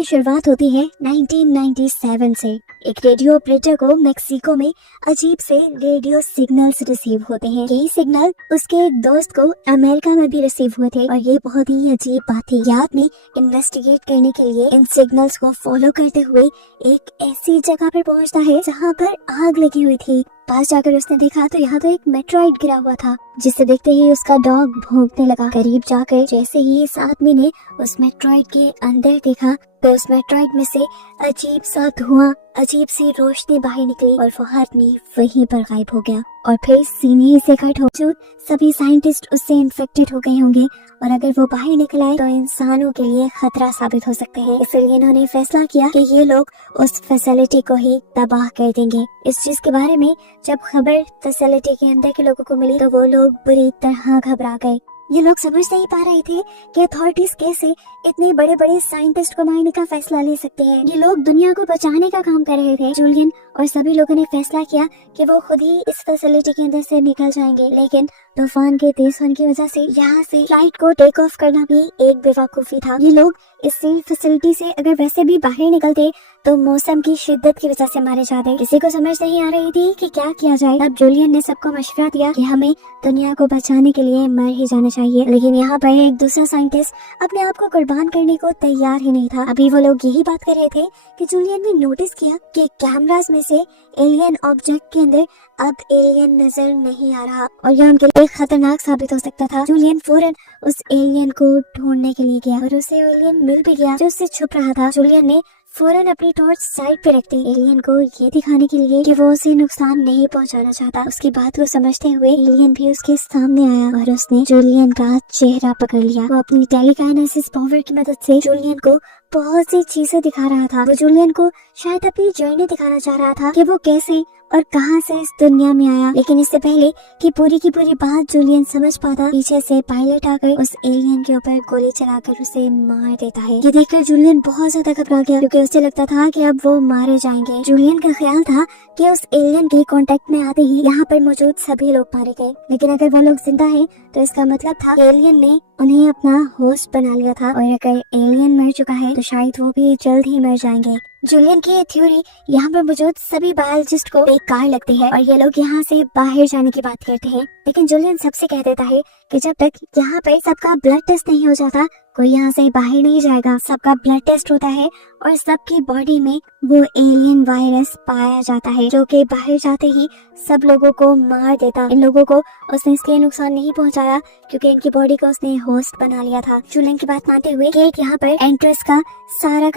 की शुरुआत होती है 1997 से। एक रेडियो ऑपरेटर को मेक्सिको में अजीब से रेडियो सिग्नल्स रिसीव होते हैं। यही सिग्नल उसके एक दोस्त को अमेरिका में भी रिसीव हुए थे और ये बहुत ही अजीब बात थी। याद ने इन्वेस्टिगेट करने के लिए इन सिग्नल्स को फॉलो करते हुए एक ऐसी जगह पर पहुंचता है जहां पर आग लगी हुई थी। पास जाकर उसने देखा तो यहाँ तो एक मेट्रॉइड गिरा हुआ था, जिसे देखते ही उसका डॉग भौंकने लगा। करीब जाकर जैसे ही इस आदमी ने उस मेट्रॉइड के अंदर देखा तो उस मेट्रॉइड में से अजीब सा धुआं, अजीब सी रोशनी बाहर निकली और वो आदमी वहीं पर गायब हो गया। और फिर सीने ही से कट हो चुके सभी साइंटिस्ट उससे इन्फेक्टेड हो गए होंगे और अगर वो बाहर निकल आए तो इंसानों के लिए खतरा साबित हो सकते हैं। इसलिए इन्होंने फैसला किया कि ये लोग उस फैसिलिटी को ही तबाह कर देंगे। इस चीज के बारे में जब खबर फैसिलिटी के अंदर के लोगों को मिली तो वो लोग बुरी तरह घबरा गए। ये लोग समझ नहीं पा रहे थे कि अथॉरिटीज कैसे इतने बड़े बड़े साइंटिस्ट को मारने का फैसला ले सकते हैं। ये लोग दुनिया को बचाने का काम कर रहे थे। जूलियन और सभी लोगों ने फैसला किया कि वो खुद ही इस फैसिलिटी के अंदर से निकल जाएंगे, लेकिन तूफान के तेज होने की वजह से यहाँ से फ्लाइट को टेक ऑफ करना भी एक बेवकूफी था। ये लोग इस सील फैसिलिटी से अगर वैसे भी बाहर निकलते तो मौसम की शिद्दत की वजह से मारे जाते। किसी को समझ नहीं आ रही थी कि क्या किया जाए। तब जूलियन ने सबको मशवरा दिया कि हमें दुनिया को बचाने के लिए मर ही जाना चाहिए, लेकिन यहाँ पर एक दूसरा साइंटिस्ट अपने आप को कुर्बान करने को तैयार ही नहीं था। अभी वो लोग यही बात कर रहे थे कि जूलियन ने नोटिस किया कि कैमरास में से एलियन ऑब्जेक्ट के अंदर अब एलियन नजर नहीं आ रहा और यह उनके लिए खतरनाक साबित हो सकता था। जूलियन फौरन उस एलियन को ढूंढने के लिए गया और उसे एलियन मिल भी गया जो उससे छुप रहा था। जूलियन ने फौरन अपनी टॉर्च साइड पे रख दी, एलियन को ये दिखाने के लिए कि वो उसे नुकसान नहीं पहुंचाना चाहता। उसकी बात को समझते हुए एलियन भी उसके सामने आया और उसने जूलियन का चेहरा पकड़ लिया। वो अपनी टेलीकाइनेसिस पावर की मदद से जूलियन को बहुत सी चीजें दिखा रहा था। वो जूलियन को शायद अपनी जर्नी दिखाना चाह रहा था कि वो कैसे और कहां से इस दुनिया में आया। लेकिन इससे पहले कि पूरी की पूरी बात जूलियन समझ पाता, पीछे से पायलट आकर उस एलियन के ऊपर गोली चलाकर उसे मार देता है। ये देखकर जूलियन बहुत ज्यादा घबरा गया क्योंकि उसे लगता था कि अब वो मारे जाएंगे। जूलियन का ख्याल था कि उस एलियन के कांटेक्ट में आते ही यहाँ पर मौजूद सभी लोग मारे गए, लेकिन अगर वो लोग जिंदा हैं तो इसका मतलब था एलियन ने उन्हें अपना होस्ट बना लिया था और अगर एलियन मर चुका है तो शायद वो भी जल्द ही मर जाएंगे। जूलियन की ये थ्योरी यहाँ पर मौजूद सभी बायोलॉजिस्ट को बेकार लगती है और ये लोग यहाँ से बाहर जाने की बात करते हैं, लेकिन जूलियन सबसे कह देता है कि जब तक यहाँ पर सबका ब्लड टेस्ट नहीं हो जाता कोई यहाँ से बाहर नहीं जाएगा। सबका ब्लड टेस्ट होता है और सबकी बॉडी में वो एलियन वायरस पाया जाता है जो कि बाहर जाते ही सब लोगों को मार देता। इन लोगों को उसने इसलिए नुकसान नहीं पहुंचाया क्योंकि इनकी बॉडी को उसने होस्ट बना लिया था। जूलियन की बात मानते हुए केट यहाँ पर एंट्रेंस का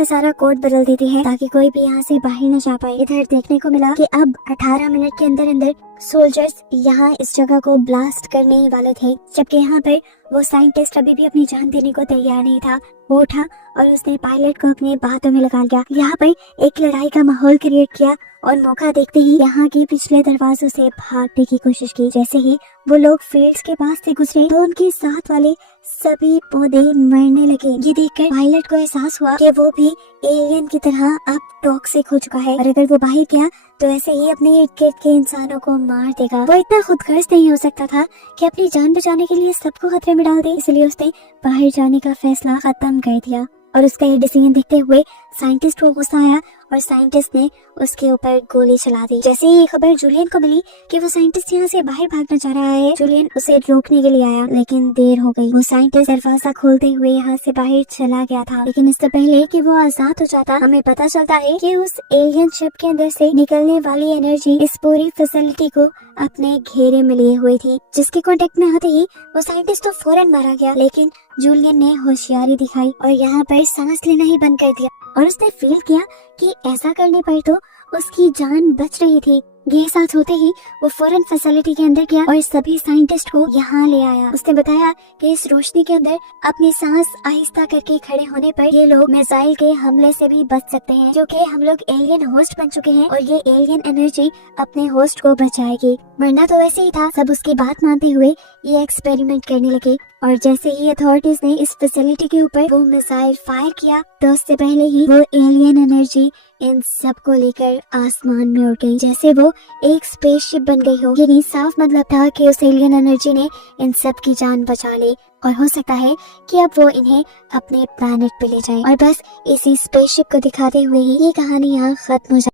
सारा कोड बदल देती है ताकि कोई भी यहाँ से बाहर न जा पाए। इधर देखने को मिला कि अब 18 मिनट के अंदर अंदर सोल्जर्स यहाँ इस जगह को ब्लास्ट करने ही वाले थे, जबकि यहाँ पर वो साइंटिस्ट अभी भी अपनी जान देने को तैयार नहीं था। वो उठा और उसने पायलट को अपने बातों में लगा लिया। यहाँ पर एक लड़ाई का माहौल क्रिएट किया और मौका देखते ही यहाँ के पिछले दरवाजों से भागने की कोशिश की। जैसे ही वो लोग फील्ड्स के पास से गुजरे तो उनके साथ वाले सभी पौधे मरने लगे। ये देखकर पायलट को एहसास हुआ कि वो भी एलियन की तरह अब टॉक्सिक हो चुका है और अगर वो बाहर गया तो ऐसे ही अपने इर्द गिर्द के इंसानों को मार देगा। वो इतना खुदगर्ज नहीं हो सकता था कि अपनी जान बचाने के लिए सबको खतरे में डाल दे, इसलिए उसने बाहर जाने का फैसला खत्म कर दिया। और उसका ये डिसीजन देखते हुए साइंटिस्ट को गुस्सा आया और साइंटिस्ट ने उसके ऊपर गोली चला दी। जैसे ही ये खबर जूलियन को मिली कि वो साइंटिस्ट यहाँ से बाहर भागना चाह रहा है, जूलियन उसे रोकने के लिए आया, लेकिन देर हो गई। वो साइंटिस्ट दरवाजा खोलते हुए यहाँ से बाहर चला गया था, लेकिन इससे पहले कि वो आजाद हो जाता हमें पता चलता है कि उस एलियन शिप के अंदर से निकलने वाली एनर्जी इस पूरी फैसिलिटी को अपने घेरे में लिए हुई थी, जिसके कांटेक्ट में आते ही वो साइंटिस्ट तो फौरन मारा गया। लेकिन जूलियन ने होशियारी दिखाई और यहाँ पर सांस लेना ही बंद कर दिया और उसने फील किया कि ऐसा करने पर तो उसकी जान बच रही थी। ये साथ होते ही वो फौरन फैसिलिटी के अंदर गया और सभी साइंटिस्ट को यहाँ ले आया। उसने बताया कि इस रोशनी के अंदर अपनी सांस आहिस्ता करके खड़े होने पर ये लोग मिसाइल के हमले से भी बच सकते हैं, क्योंकि हम लोग एलियन होस्ट बन चुके हैं और ये एलियन एनर्जी अपने होस्ट को बचाएगी। मरना तो वैसे ही था। सब उसकी बात मानते हुए ये एक्सपेरिमेंट करने लगे और जैसे ही अथॉरिटीज ने इस फैसिलिटी के ऊपर वो मिसाइल फायर किया तो उससे पहले ही वो एलियन एनर्जी इन सब को लेकर आसमान में उड़ गई, जैसे वो एक स्पेसशिप बन गई हो। यानी साफ मतलब था कि उस एलियन एनर्जी ने इन सब की जान बचा ली और हो सकता है कि अब वो इन्हें अपने प्लैनेट पे ले जाए। और बस इसी स्पेसशिप को दिखाते हुए ही ये कहानी यहाँ खत्म हो जाए।